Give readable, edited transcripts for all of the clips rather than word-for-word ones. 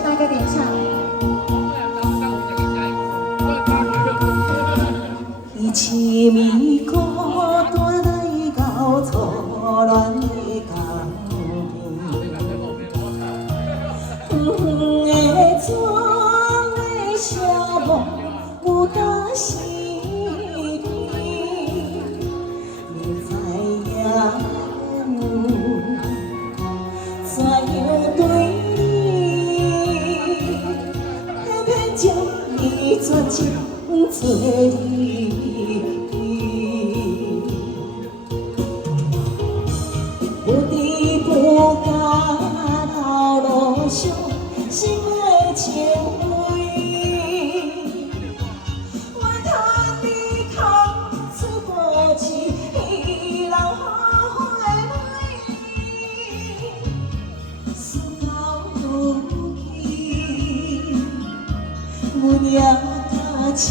谢大哥点唱。伊凄迷孤单来到初恋的江边，远的窗的小梦有当时你，你知影怎样对你，偏偏将你绝情做你。不知不觉老路上，心的情味，我叹你空出无情，让后悔泪，事到如今，阮也假痴，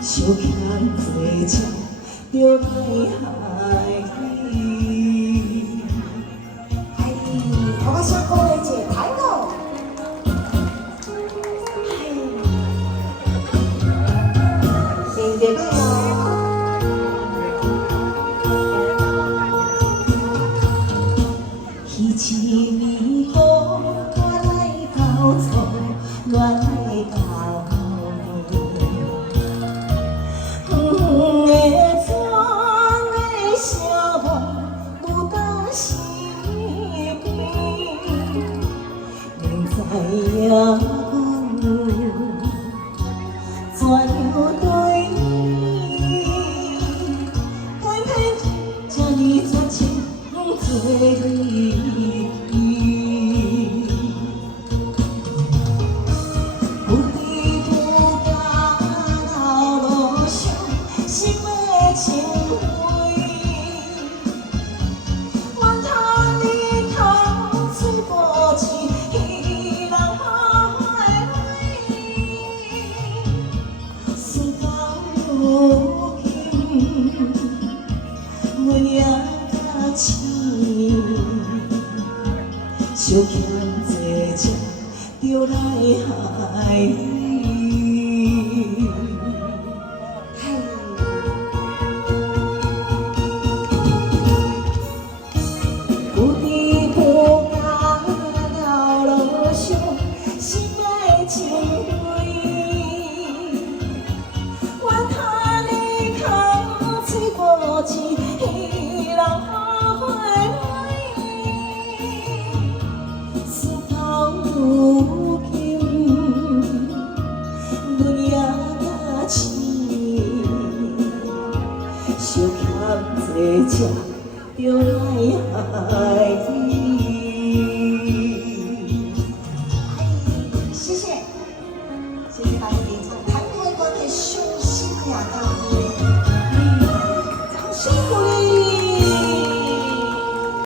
相欠多情，着来害你。海蒂，我个小姑的姐台咯。新年快乐！彼一暝孤单来到初恋的江边，的窗的小梦有当时边，明知影怎样对你，偏偏将你绝情做你。不知不觉老路上，心的情味，怨叹你空嘴无情，让后悔泪，事到如今，阮也假痴，相欠多情，着来害你。不知不觉老路上，心的情味，怨叹你空嘴无情，让后悔泪，事到如今，阮也假痴，相欠多情，着来害你。谢谢，谢谢大家。